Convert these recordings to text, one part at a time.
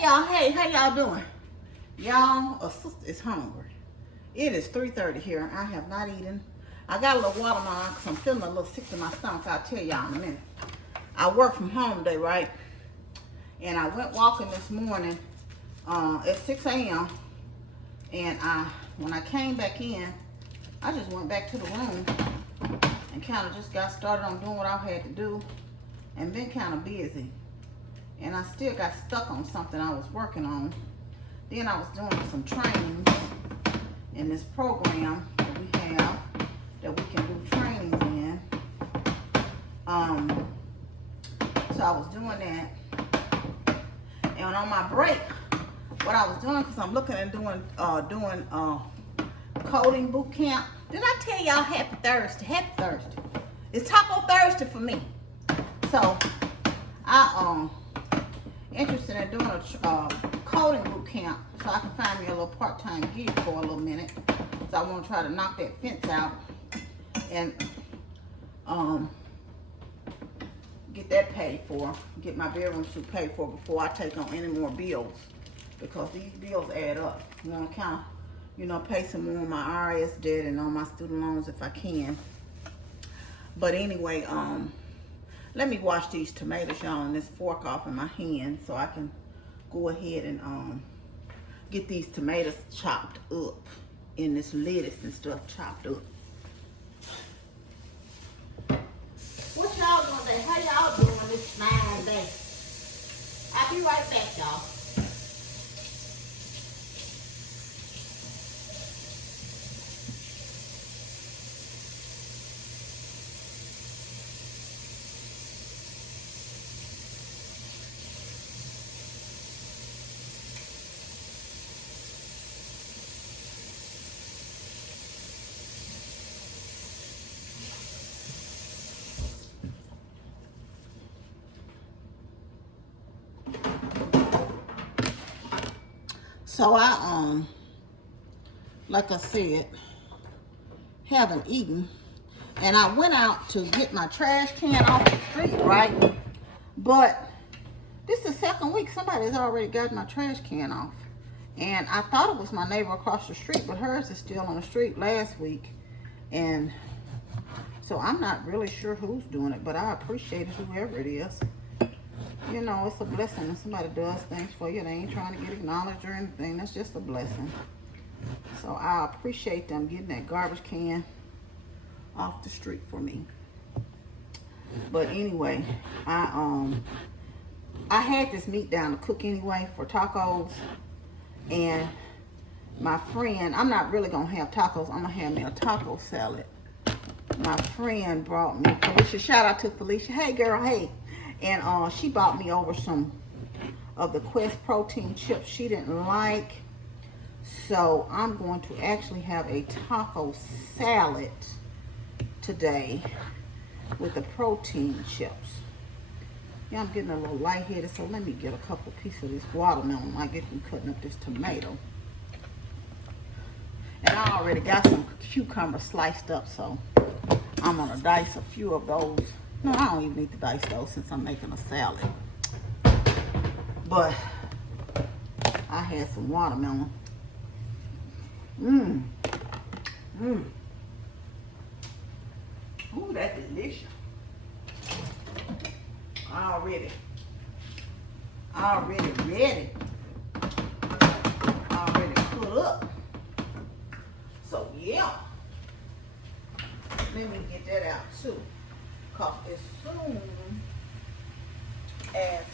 Hey y'all, hey, how y'all doing? Y'all, a sister is hungry. It is 3:30 here. I have not eaten. I got a little watermelon because I'm feeling a little sick in my stomach. I'll tell y'all in a minute. I work from home today, right? And I went walking this morning at 6 a.m. And when I came back in, I just went back to the room and kind of just got started on doing what I had to do and been kind of busy. And I still got stuck on something I was working on. Then I was doing some trainings in this program that we have that we can do trainings in. So I was doing that. And on my break, what I was doing, because I'm looking at doing coding boot camp. Did I tell y'all happy Thursday? Happy Thursday. It's Taco Thursday for me. So I interested in doing a coding boot camp so I can find me a little part-time gig for a little minute. So I want to try to knock that fence out and get that paid for, get my bedroom suite paid for before I take on any more bills, because these bills add up. I want to kind of, you know, pay some more on my RS debt and on my student loans if I can. But anyway, let me wash these tomatoes, y'all, and this fork off in my hand so I can go ahead and get these tomatoes chopped up and this lettuce and stuff chopped up. What y'all doing today? How y'all doing this fine day? I'll be right back, y'all. So I, like I said, haven't eaten. And I went out to get my trash can off the street, right? But this is the second week somebody's already got my trash can off. And I thought it was my neighbor across the street, but hers is still on the street last week. And so I'm not really sure who's doing it, but I appreciate it, whoever it is. You know, it's a blessing when somebody does things for you. They ain't trying to get acknowledged or anything. That's just a blessing. So I appreciate them getting that garbage can off the street for me. But anyway, I had this meat down to cook anyway for tacos. And my friend, I'm not really going to have tacos. I'm going to have me a taco salad. My friend brought me, Felicia, shout out to Felicia. Hey girl, hey. And she bought me over some of the Quest protein chips she didn't like. So I'm going to actually have a taco salad today with the protein chips. Yeah, I'm getting a little lightheaded, so let me get a couple pieces of this watermelon. I get them cutting up this tomato. And I already got some cucumber sliced up, so I'm gonna dice a few of those. No, I don't even need to dice those since I'm making a salad. But I had some watermelon. Ooh, that's delicious. Already ready. Already put up. So yeah. Let me get that out too. Because as soon as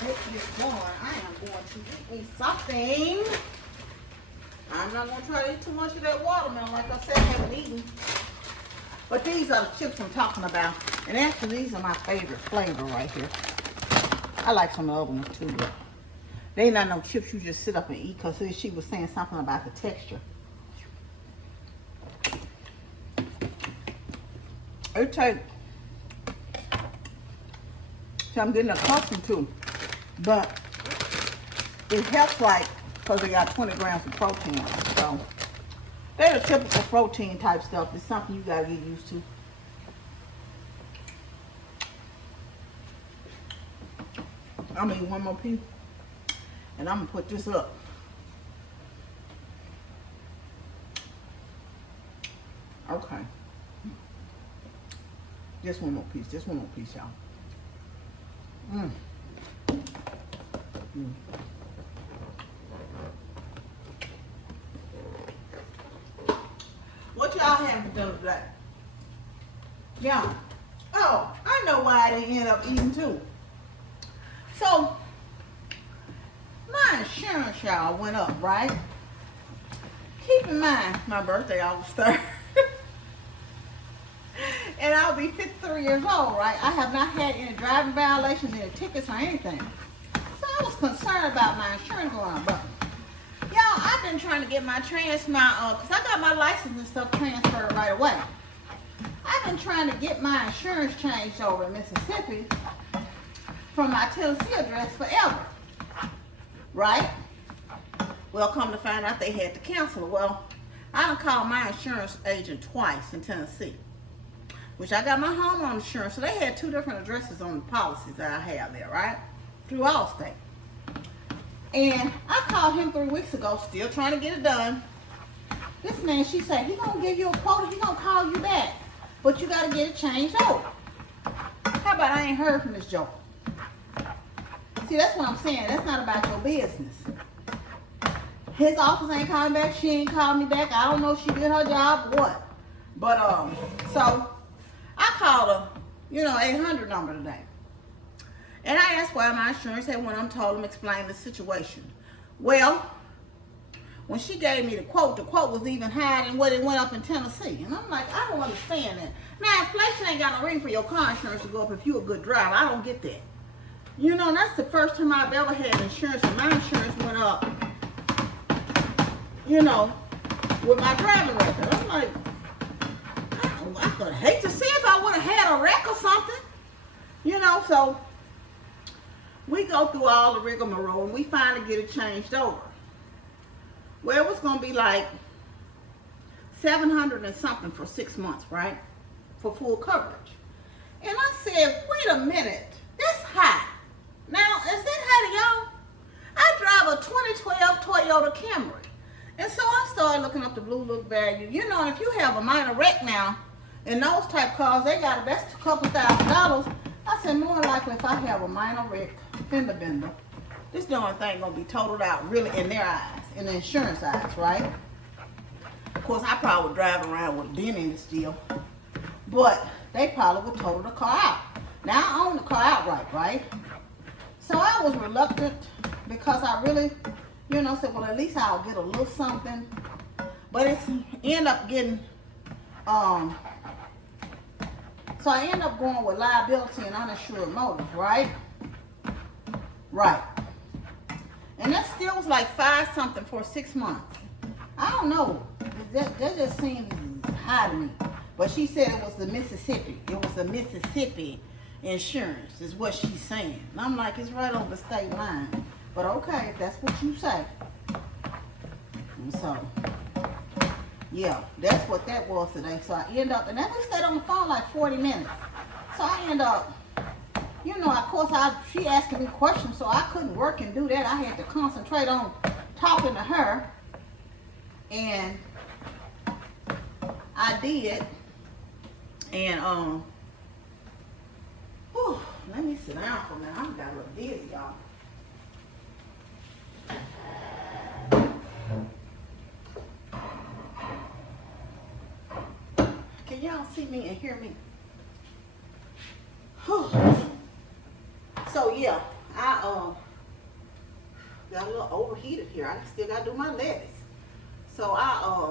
this is done, I am going to eat me something. I'm not going to try to eat too much of that watermelon. Like I said, I haven't eaten. But these are the chips I'm talking about. And actually, these are my favorite flavor right here. I like some of the other ones too, but they ain't not no chips you just sit up and eat, because she was saying something about the texture. It tastes, so I'm getting accustomed to, but it helps, like, because they got 20 grams of protein. So they're the typical protein type stuff. It's something you gotta get used to. I mean, one more piece. And I'm going to put this up. Okay. Just one more piece. Just one more piece, y'all. What y'all having for dinner today? Yeah. Oh, I know why they end up eating too. So, my insurance, y'all, went up, right? Keep in mind, my birthday August 3rd. And I'll be 53 years old, right? I have not had any driving violations, any tickets, or anything. So I was concerned about my insurance going up. But, y'all, I've been trying to get my because I got my license and stuff transferred right away. I've been trying to get my insurance changed over in Mississippi from my Tennessee address forever, right? Well, come to find out they had to cancel it. Well, I done called my insurance agent twice in Tennessee, which I got my homeowner insurance. So they had two different addresses on the policies that I have there, right? Through Allstate. And I called him 3 weeks ago, still trying to get it done. This man, she said, he gonna give you a quote, he gonna call you back. But you gotta get it changed over. How about I ain't heard from this joker? See, that's what I'm saying. That's not about your business. His office ain't calling back. She ain't called me back. I don't know if she did her job or what. But, so I called her, 800 number today. And I asked why my insurance had went on, told them, explained the situation. Well, when she gave me the quote was even higher than what it went up in Tennessee. And I'm like, I don't understand that. Now, inflation ain't got no reason for your car insurance to go up if you're a good driver. I don't get that. That's the first time I've ever had insurance, and my insurance went up, with my driving record. I'm like, I could hate to see if I would have had a wreck or something. So we go through all the rigmarole, and we finally get it changed over. Well, it was going to be like $700 and something for 6 months, right? For full coverage. And I said, wait a minute, that's high. Now, is that high to y'all? I drive a 2012 Toyota Camry. And so I started looking up the blue look value. And if you have a minor wreck now, in those type cars, that's a couple $1,000s. I said, more likely if I have a minor wreck, fender bender, this darn thing gonna be totaled out really in their eyes, in the insurance eyes, right? Of course, I probably would drive around with a dent in it still, but they probably would total the car out. Now I own the car outright, right? So I was reluctant because I really, said, well, at least I'll get a little something. But it's end up getting, so I end up going with liability and uninsured motive, right? Right. And that still was like $5 something for 6 months. I don't know. That just seems high to me. But she said it was the Mississippi. It was the Mississippi insurance is what she's saying. And I'm like, it's right over the state line. But okay, if that's what you say. And so, yeah, that's what that was today. So I end up, and then we stayed on the phone like 40 minutes. So I end up, of course, she asking me questions, so I couldn't work and do that. I had to concentrate on talking to her. And I did. And, let me sit down for a minute. I got a little dizzy, y'all. Can y'all see me and hear me? Whew. So yeah, I got a little overheated here. I still gotta do my lettuce. So I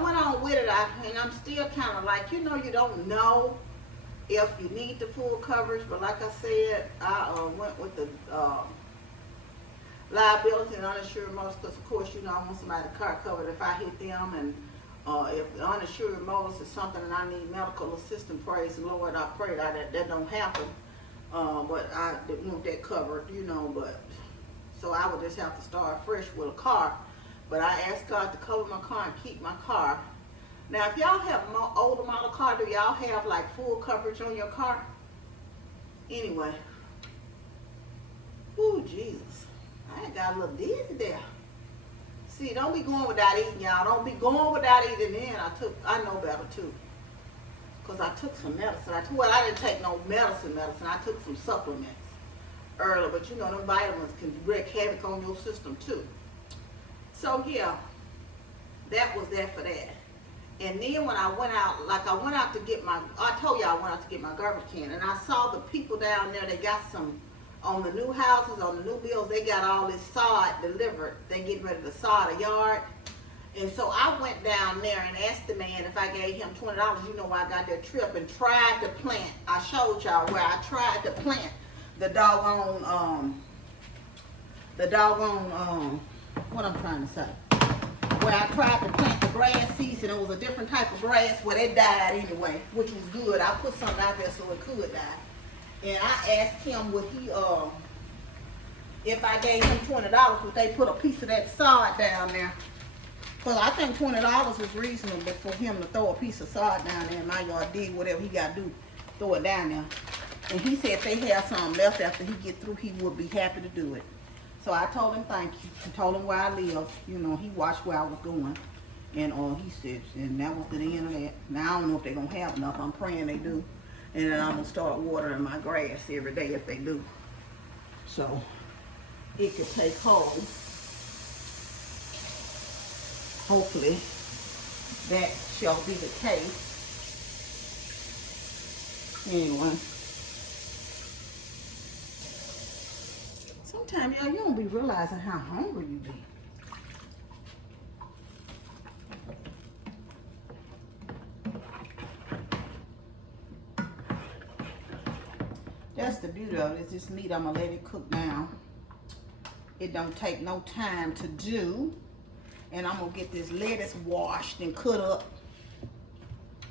went on with it, and I'm still kind of like, you don't know if you need the full coverage, but like I said, I went with the liability and uninsured motorist because, of course, I want somebody's car covered if I hit them, and if the uninsured motorist is something and I need medical assistance, praise the Lord, I pray that don't happen. But I didn't want that covered, but so I would just have to start fresh with a car. But I asked God to cover my car and keep my car. Now, if y'all have an older model car, do y'all have like full coverage on your car? Anyway, Ooh, Jesus. I ain't got a little dizzy there. See, don't be going without eating, y'all. Don't be going without eating. Then I know better too. Because I took some medicine. I didn't take no medicine. I took some supplements earlier. But you know, them vitamins can wreak havoc on your system too. So yeah, that was that for that. And then when I went out, to get I told y'all I went out to get my garbage can. And I saw the people down there, they got some, on the new houses, on the new builds, they got all this sod delivered. They getting ready to sod a yard. And so I went down there and asked the man if I gave him $20. You know why I got that trip, and tried to plant. I showed y'all where I tried to plant the doggone, what I'm trying to say. Where I tried to plant the grass seeds, and it was a different type of grass where they died anyway, which was good. I put something out there so it could die. And I asked him, would he, if I gave him $20, would they put a piece of that sod down there? Because I think $20 is reasonable for him to throw a piece of sod down there in my yard, dig whatever he got to do, throw it down there. And he said if they have some left after he get through, he would be happy to do it. So I told him thank you. I told him where I live. You know, he watched where I was going. And he said, and that was the end of that. Now I don't know if they're going to have enough. I'm praying they do. And then I'm going to start watering my grass every day if they do. So it could take hold. Hopefully that shall be the case. Anyway. Sometimes, y'all, you don't be realizing how hungry you be. That's the beauty of it. It's this meat, I'm going to let it cook down. It don't take no time to do. And I'm going to get this lettuce washed and cut up.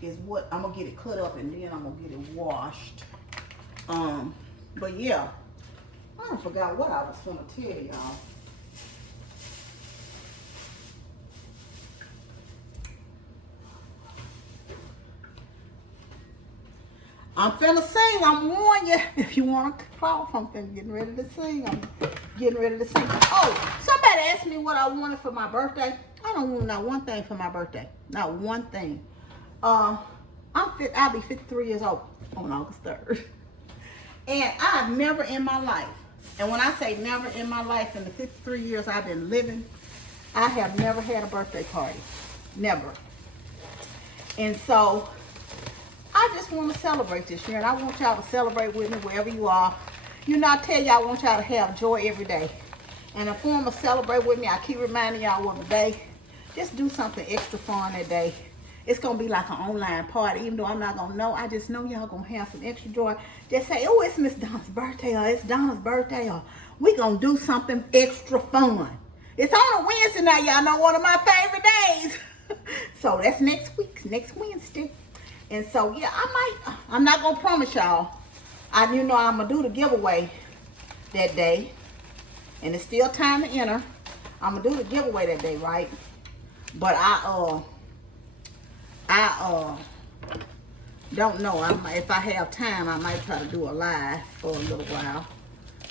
I'm going to get it cut up and then I'm going to get it washed. But yeah, I done forgot what I was going to tell y'all. I'm finna sing. I'm warning you. If you want to call from, I'm getting ready to sing. I'm getting ready to sing. Oh, somebody asked me what I wanted for my birthday. I don't want not one thing for my birthday. Not one thing. I'll be 53 years old on August 3rd. And I've never in my life, and when I say never in my life, in the 53 years I've been living, I have never had a birthday party. Never. And so I just want to celebrate this year, and I want y'all to celebrate with me wherever you are. You know, I tell y'all I want y'all to have joy every day. And in form of celebrate with me, I keep reminding y'all of the day. Just do something extra fun that day. It's going to be like an online party. Even though I'm not going to know, I just know y'all going to have some extra joy. Just say, oh, it's Miss Donna's birthday, or it's Donna's birthday, or we going to do something extra fun. It's on a Wednesday night, y'all know, one of my favorite days. So that's next Wednesday. And so, yeah, I'm not going to promise y'all. You know, I'm going to do the giveaway that day. And it's still time to enter. I'm going to do the giveaway that day, right? But I don't know. If I have time, I might try to do a live for a little while.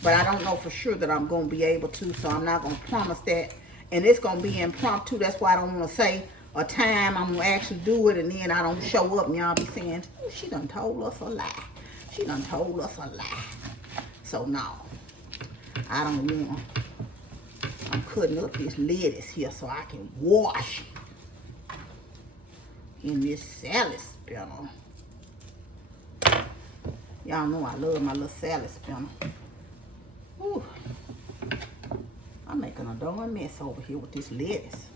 But I don't know for sure that I'm going to be able to, so I'm not going to promise that. And it's going to be impromptu. That's why I don't want to say a time I'm going to actually do it, and then I don't show up, and y'all be saying, oh, she done told us a lie. She done told us a lie. So, no. I don't want. I'm cutting up this lettuce here so I can wash in this salad spinner. Y'all know I love my little salad spinner. Ooh. I'm making a darn mess over here with this lettuce.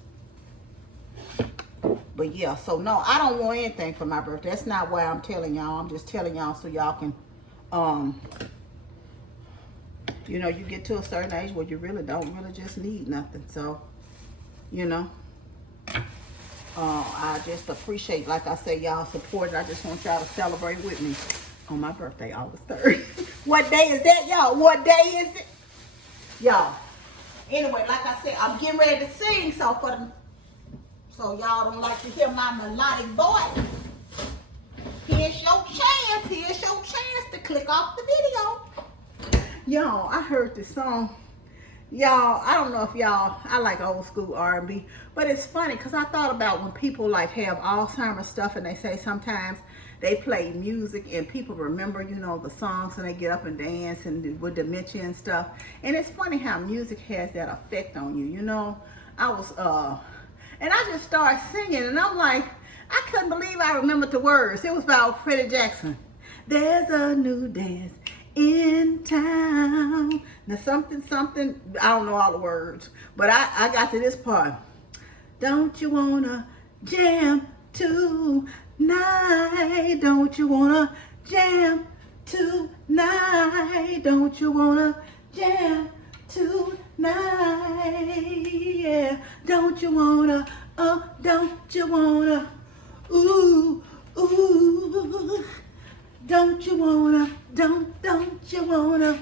But yeah, so no, I don't want anything for my birthday. That's not why I'm telling y'all. I'm just telling y'all so y'all can, you know, you get to a certain age where you really don't just need nothing. So, you know, I just appreciate, like I say, y'all support it. I just want y'all to celebrate with me on my birthday, August 3rd. What day is that, y'all? What day is it? Y'all. Anyway, like I said, I'm getting ready to sing, so y'all don't like to hear my melodic voice. Here's your chance to click off the video. Y'all, I heard this song. Y'all, I don't know if y'all, I like old school R&B, but it's funny because I thought about when people like have Alzheimer's stuff and they say sometimes they play music and people remember, you know, the songs and they get up and dance and with dementia and stuff. And it's funny how music has that effect on you, you know. And I just started singing and I'm like, I couldn't believe I remembered the words. It was about Freddie Jackson. There's a new dance in town. Now something, I don't know all the words, but I got to this part. Don't you wanna jam tonight? Don't you wanna jam tonight? Don't you wanna jam tonight? Yeah. Don't you wanna, oh, don't you wanna, ooh, ooh. Don't you wanna, don't you wanna.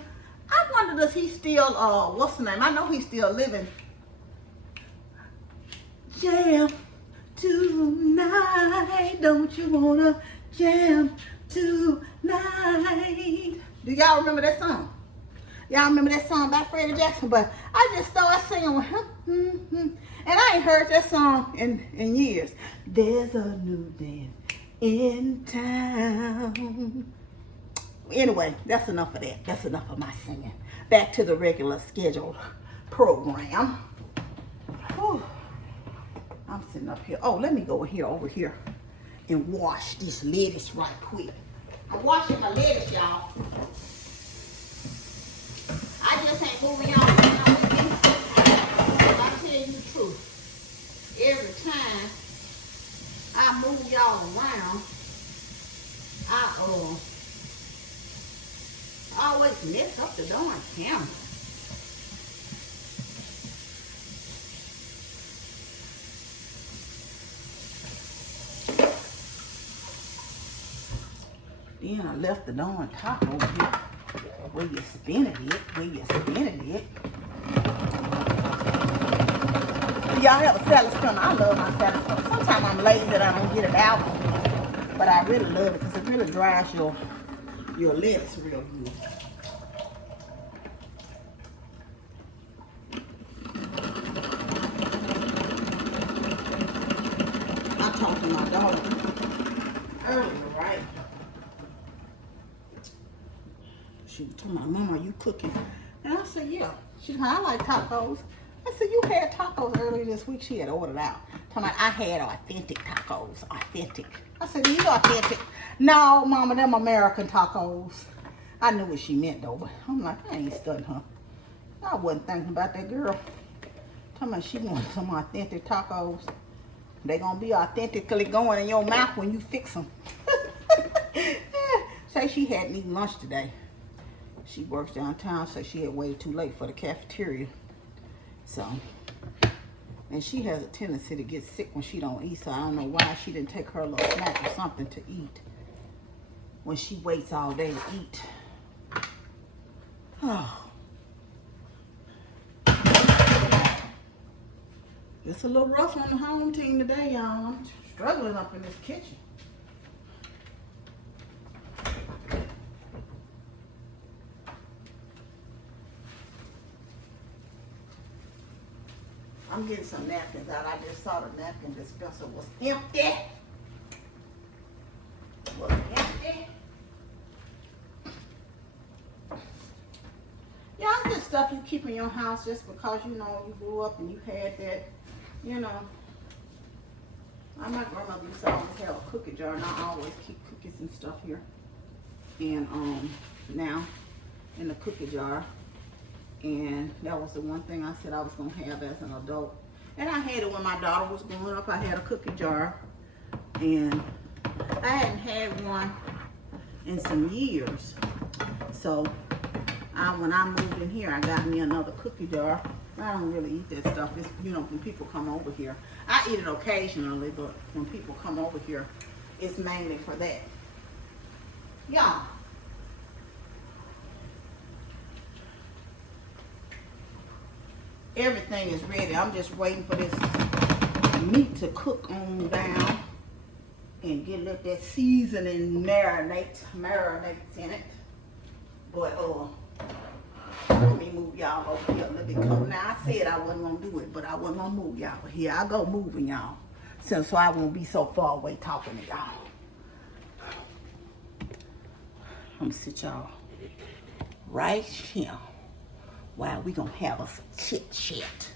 I wonder, does he still, what's the name? I know he's still living. Jam tonight, don't you wanna jam tonight. Do y'all remember that song? Y'all remember that song by Freddie Jackson? But I just started singing with him. And I ain't heard that song in years. There's a new dance in town. Anyway, that's enough of that. That's enough of my singing. Back to the regular scheduled program. Whew. I'm sitting up here. Oh, let me go over here and wash this lettuce right quick. I'm washing my lettuce, y'all. I just ain't moving y'all around with me. I tell you the truth. Every time I move y'all around, I always mess up the darn camera. Then I left the darn top over here. Where you spinning it, Y'all have a salad spinner. I love my salad spinner. Sometimes I'm lazy that I don't get it out. But I really love it because it really dries your lettuce real good. I talked to my daughter earlier, right? She told my mom, "Are you cooking?" And I said, "Yeah." She said, "I like tacos." I said, "You had tacos earlier this week." She had ordered out. Talking about I had authentic tacos. Authentic. I said, "These authentic?" "No, Mama, them American tacos." I knew what she meant though, but I'm like, I ain't studying her. I wasn't thinking about that girl. Talking about she wanted some authentic tacos. They gonna be authentically going in your mouth when you fix them. Say she hadn't eaten lunch today. She works downtown, so she had waited too late for the cafeteria. So, and she has a tendency to get sick when she don't eat, so I don't know why she didn't take her little snack or something to eat when she waits all day to eat. Oh. It's a little rough on the home team today, y'all. I'm struggling up in this kitchen. I'm getting some napkins out. I just saw the napkin dispenser was empty. Yeah, it's just stuff you keep in your house just because, you know, you grew up and you had that, you know. My grandmother used to always have a cookie jar, and I always keep cookies and stuff here. And now in the cookie jar. And that was the one thing I said I was going to have as an adult. And I had it when my daughter was growing up. I had a cookie jar. And I hadn't had one in some years. So when I moved in here, I got me another cookie jar. I don't really eat that stuff. It's, you know, when people come over here. I eat it occasionally, but when people come over here, it's mainly for that. Yeah. Everything is ready. I'm just waiting for this meat to cook on down and let that seasoning marinates in it. But Let me move y'all over here a little bit closer. Now, I said I wasn't going to do it, but I wasn't going to move y'all. Here I go moving y'all. So I won't be so far away talking to y'all. I'm going to sit y'all right here while we going to have us a chit chat.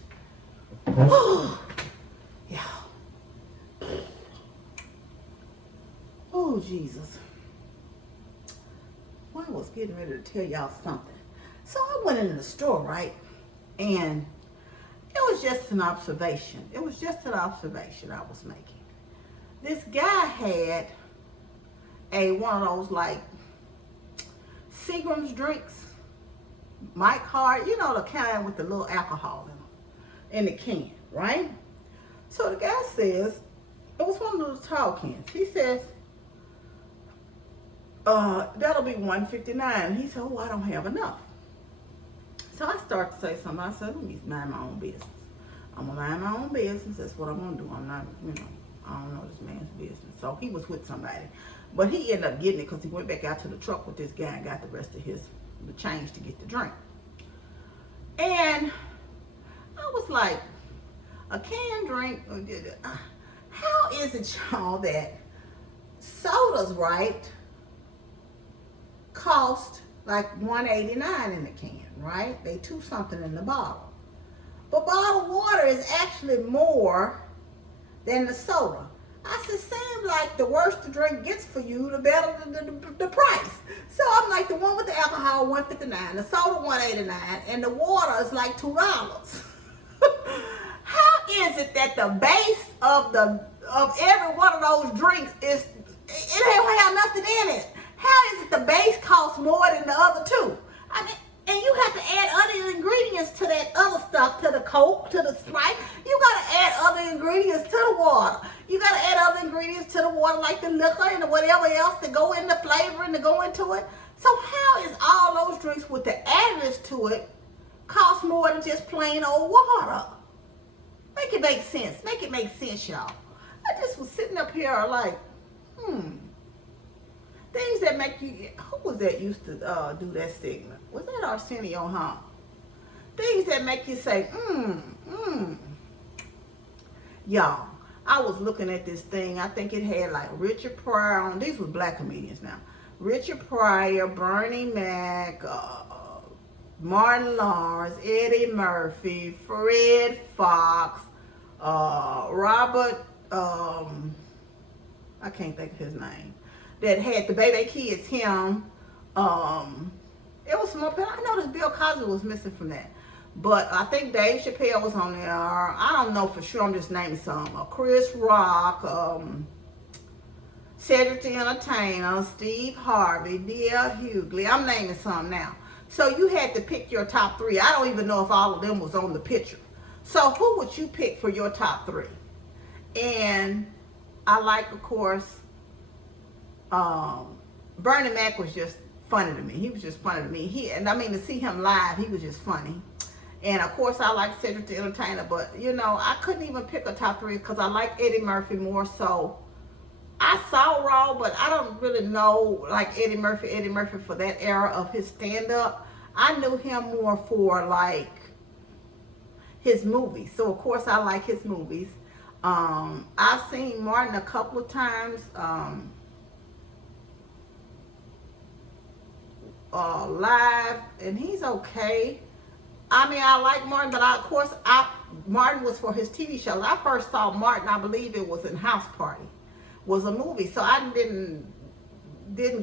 Yeah. Oh, Jesus. Well, I was getting ready to tell y'all something. So I went into the store, right? And it was just an observation. It was just an observation I was making. This guy had one of those like Seagram's drinks, Mike Hard, you know, the kind with the little alcohol in the can, right? So the guy says, it was one of those tall cans. He says, that'll be $1.59. He said, oh, I don't have enough. So I start to say something. I said, let me mind my own business. I'm gonna mind my own business. That's what I'm gonna do. I'm not, I don't know this man's business. So he was with somebody. But he ended up getting it because he went back out to the truck with this guy and got the rest of the change to get the drink. And I was like, a canned drink, how is it, y'all, that sodas, right, cost like $1.89 in the can, right? They $2 something in the bottle. But bottled water is actually more than the soda. I said, seems like the worse the drink gets for you, the better the price. So I'm like, the one with the alcohol, $1.59, the soda, $1.89, and the water is like $2. How is it that the base of every one of those drinks it don't have nothing in it? How is it the base costs more than the other two? I mean, and you have to add other ingredients to that other stuff, to the Coke, to the Sprite. You got to add other ingredients to the water. You got to add other ingredients to the water, like the liquor and whatever else to go in the flavor and to go into it. So how is all those drinks with the additives to it cost more than just plain old water? Make it make sense. Make it make sense, y'all. I just was sitting up here like, things that make you, who was that used to do that segment? Was that Arsenio, huh? Things that make you say, Y'all, I was looking at this thing. I think it had like Richard Pryor on. These were black comedians now. Richard Pryor, Bernie Mac, Martin Lawrence, Eddie Murphy, Fred Fox, Robert, I can't think of his name, that had the baby kids, him. It was some more people. I noticed Bill Cosby was missing from that. But I think Dave Chappelle was on there. I don't know for sure. I'm just naming some. Chris Rock, Cedric the Entertainer, Steve Harvey, D.L. Hughley. I'm naming some now. So you had to pick your top three. I don't even know if all of them was on the picture. So who would you pick for your top three? And I like, of course, Bernie Mac was just funny to me. He was just funny to me. And I mean, to see him live, he was just funny. And of course, I like Cedric the Entertainer, but you know, I couldn't even pick a top three because I like Eddie Murphy more so. I saw Raw, but I don't really know like Eddie Murphy for that era of his stand-up. I knew him more for like his movies. So of course, I like his movies. I've seen Martin a couple of times. Live, and he's okay. I mean, I like Martin, but Martin was for his TV shows. I first saw Martin, I believe it was in House Party, was a movie. So I didn't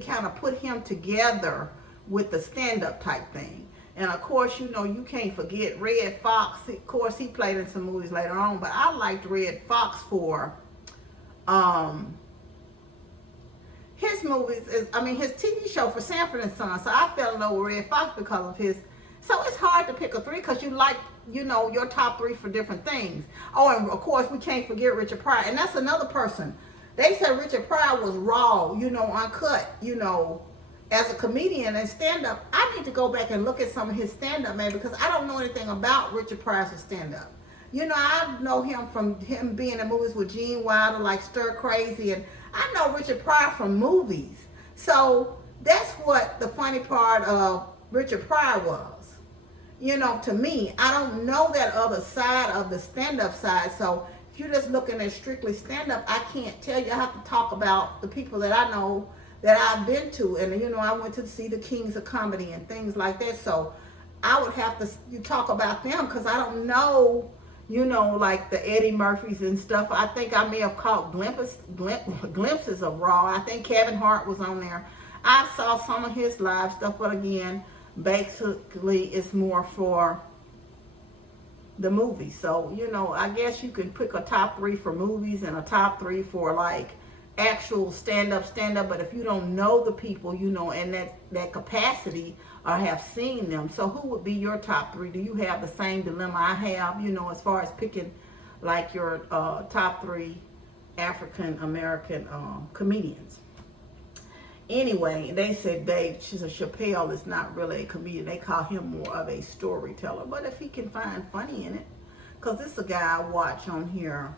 kind of put him together with the stand-up type thing. And of course, you know, you can't forget Red Fox. Of course, he played in some movies later on, but I liked Red Fox for his movies, his TV show for Sanford and Son. So I fell in love with Red Fox because of his. So it's hard to pick a three because you like, you know, your top three for different things. Oh, and of course, we can't forget Richard Pryor. And that's another person. They said Richard Pryor was raw, you know, uncut, you know, as a comedian and stand-up. I need to go back and look at some of his stand-up, man, because I don't know anything about Richard Pryor's stand-up. You know, I know him from him being in movies with Gene Wilder, like Stir Crazy, and I know Richard Pryor from movies. So that's what the funny part of Richard Pryor was. you know, to me, I don't know that other side of the stand-up side. So if you're just looking at strictly stand-up, I can't tell you. I have to talk about the people that I know that I've been to. And, you know, I went to see the Kings of Comedy and things like that. So I would have to you talk about them because I don't know, you know, like the Eddie Murphys and stuff. I think I may have caught glimpses of Raw. I think Kevin Hart was on there. I saw some of his live stuff, but again, basically it's more for the movie. So, you know, I guess you can pick a top 3 for movies and a top 3 for like actual stand-up, but if you don't know the people, you know, and that capacity or have seen them, so who would be your top 3? Do you have the same dilemma I have, you know, as far as picking like your top 3 African American comedians? Anyway, they said Chappelle is not really a comedian. They call him more of a storyteller. But if he can find funny in it, because this is a guy I watch on here,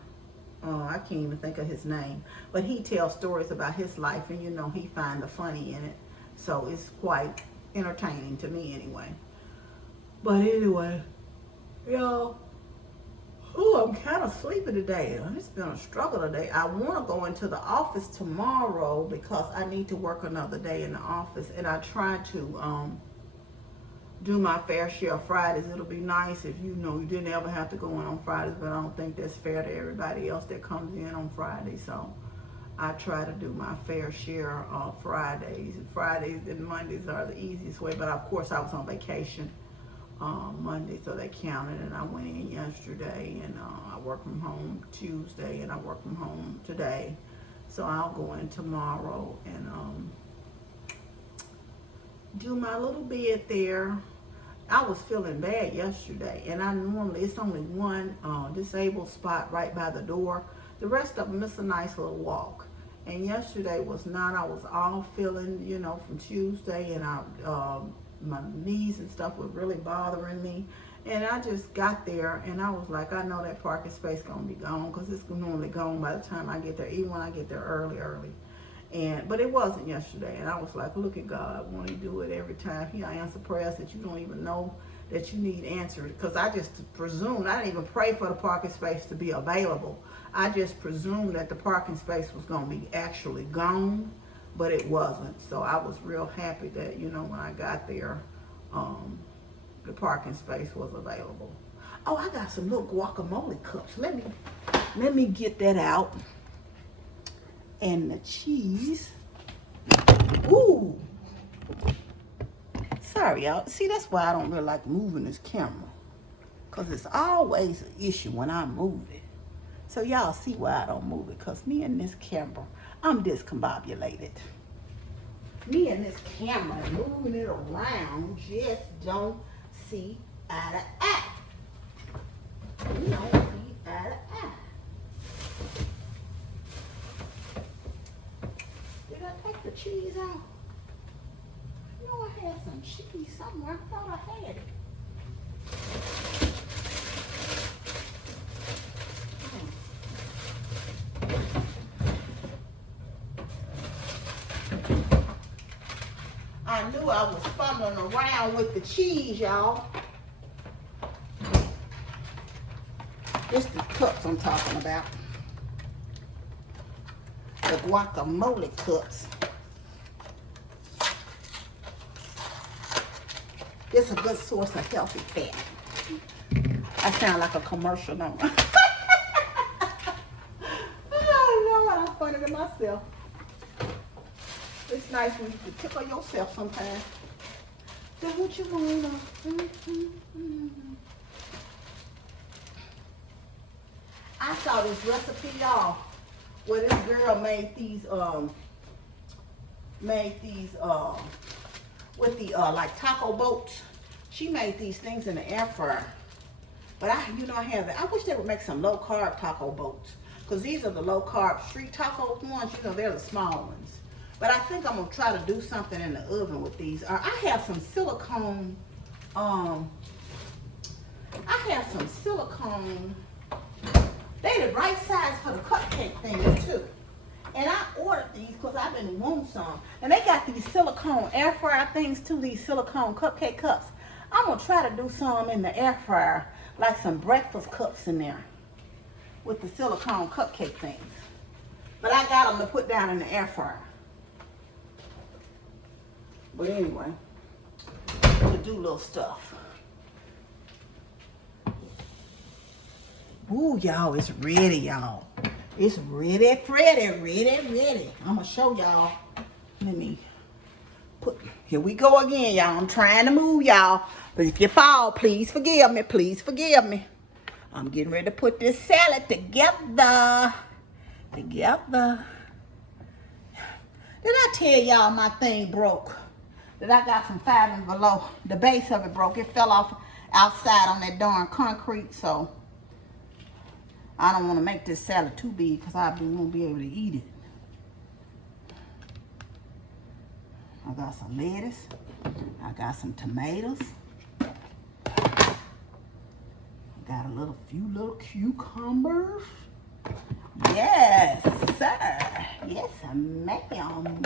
I can't even think of his name, but he tells stories about his life, and you know, he find the funny in it. So it's quite entertaining to me anyway. But anyway, y'all, I'm kind of sleepy today. It's been a struggle today. I want to go into the office tomorrow because I need to work another day in the office, and I try to do my fair share of Fridays. It'll be nice if you know you didn't ever have to go in on Fridays, but I don't think that's fair to everybody else that comes in on Friday. So I try to do my fair share of Fridays. Fridays and Mondays are the easiest way, but of course I was on vacation Monday, so they counted, and I went in yesterday, and I work from home Tuesday, and I work from home today. So I'll go in tomorrow and do my little bit there. I was feeling bad yesterday, and it's only one disabled spot right by the door. The rest of them, it's a nice little walk. And yesterday was not. I was all feeling, you know, from Tuesday, and my knees and stuff were really bothering me. And I just got there, and I was like, I know that parking space gonna be gone, because it's normally gone by the time I get there, even when I get there early. But it wasn't yesterday, and I was like, look at God, won't he do it every time? He'll answer prayers that you don't even know that you need answered. Because I just presumed, I didn't even pray for the parking space to be available. I just presumed that the parking space was going to be actually gone, but it wasn't. So I was real happy that, you know, when I got there, the parking space was available. Oh, I got some little guacamole cups. Let me get that out. And the cheese. Ooh. Sorry, y'all. See, that's why I don't really like moving this camera, because it's always an issue when I move it. So y'all see why I don't move it, because me and this camera, I'm discombobulated. Me and this camera moving it around just don't see eye to eye. We don't see eye to eye. Did I take the cheese out? I know I had some cheese somewhere. I thought I had it. I knew I was fumbling around with the cheese, y'all. It's the cups I'm talking about. The guacamole cups. It's a good source of healthy fat. I sound like a commercial now. Oh Lord, I'm funny to myself. It's nice when you can tickle yourself sometimes. Do what you wanna. I saw this recipe, y'all, where this girl made these with the like taco boats. She made these things in the air fryer. But I have it. I wish they would make some low carb taco boats, because these are the low carb street taco ones. You know, they're the small ones. But I think I'm gonna try to do something in the oven with these. I have some silicone. They the right size for the cupcake things too. And I ordered these because I've been wanting some. And they got these silicone air fryer things too, these silicone cupcake cups. I'm gonna try to do some in the air fryer, like some breakfast cups in there with the silicone cupcake things. But I got them to put down in the air fryer. But anyway, to do little stuff. Ooh, y'all, it's ready, y'all. It's ready, ready. I'm gonna show y'all. Let me put, here we go again, y'all. I'm trying to move, y'all. But if you fall, please forgive me. Please forgive me. I'm getting ready to put this salad together. Did I tell y'all my thing broke? That I got from 5 and Below. The base of it broke. It fell off outside on that darn concrete. So I don't want to make this salad too big because I won't be able to eat it. I got some lettuce. I got some tomatoes. I got a few little cucumbers. Yes, sir. Yes, ma'am.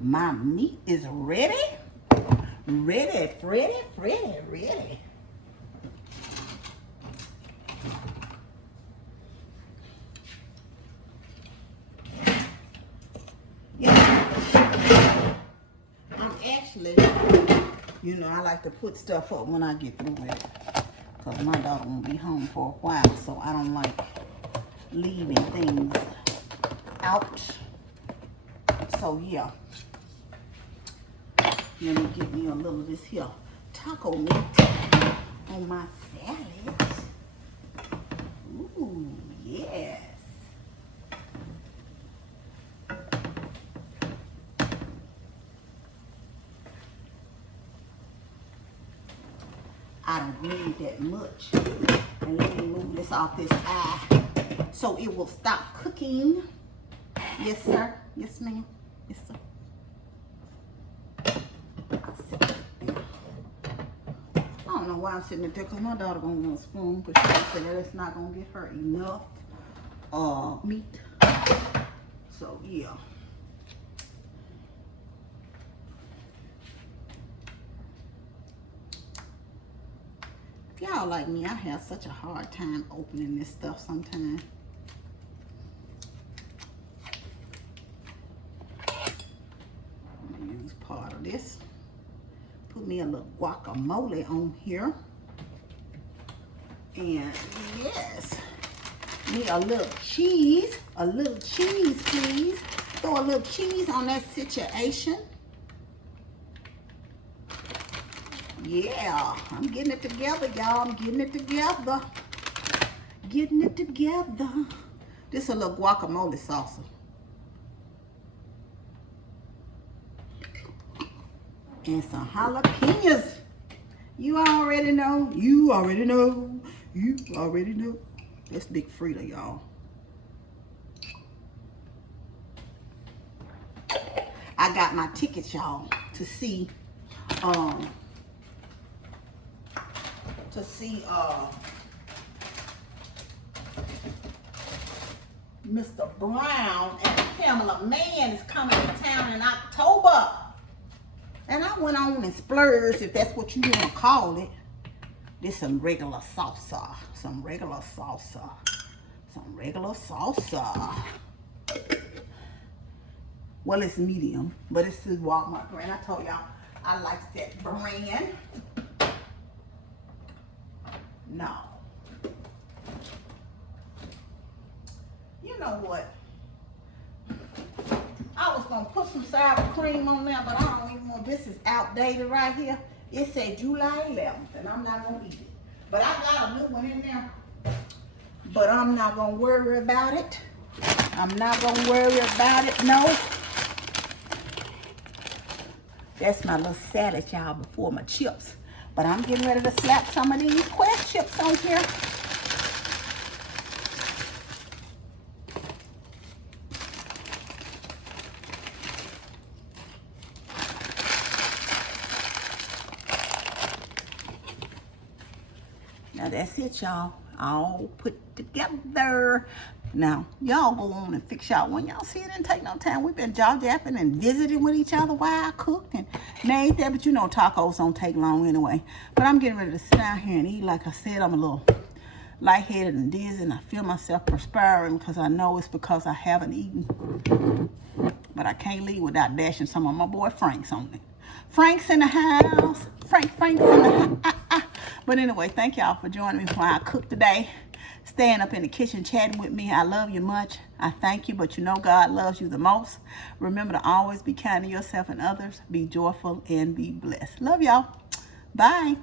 My meat is ready. Ready. Yeah. I'm actually, I like to put stuff up when I get through with it. Because my daughter won't be home for a while, so I don't like leaving things out. So, yeah. Let me get me a little of this here taco meat on my salad. Ooh, yes. I don't need that much. And let me move this off this eye so it will stop cooking. Yes, sir. Yes, ma'am. Yes, sir. I don't know why I'm sitting there because my daughter gonna want a spoon, but she said that it's not gonna get her enough meat. So yeah. If y'all like me, I have such a hard time opening this stuff sometimes. I'm gonna use part of this. Put me a little guacamole on here. And yes, me a little cheese. A little cheese, please. Throw a little cheese on that situation. Yeah, I'm getting it together, y'all. I'm getting it together. Getting it together. This is a little guacamole salsa. And some jalapenos. You already know. You already know. You already know. That's big Frida, y'all. I got my tickets, y'all, to see Mr. Brown and Pamela Mann is coming to town in October. And I went on and splurged, if that's what you want to call it. This some regular salsa. Some regular salsa. Some regular salsa. Well, it's medium, but it's the Walmart brand. I told y'all I like that brand. No. You know what? I was going to put some sour cream on there, but I don't even want, this is outdated right here. It said July 11th, and I'm not going to eat it. But I got a new one in there. But I'm not going to worry about it. I'm not going to worry about it, no. That's my little salad, y'all, before my chips. But I'm getting ready to slap some of these Quest chips on here. Now that's it, y'all. All put together. Now, y'all go on and fix y'all. When y'all see it didn't take no time, we've been jaw-japping and visiting with each other while I cooked and made that. But you know tacos don't take long anyway. But I'm getting ready to sit down here and eat. Like I said, I'm a little lightheaded and dizzy, and I feel myself perspiring because I know it's because I haven't eaten. But I can't leave without dashing some of my boy Frank's on it. Frank's in the house. Frank's in the house. But anyway, thank y'all for joining me while I cook today. Staying up in the kitchen chatting with me. I love you much. I thank you, but you know God loves you the most. Remember to always be kind to yourself and others. Be joyful and be blessed. Love y'all. Bye.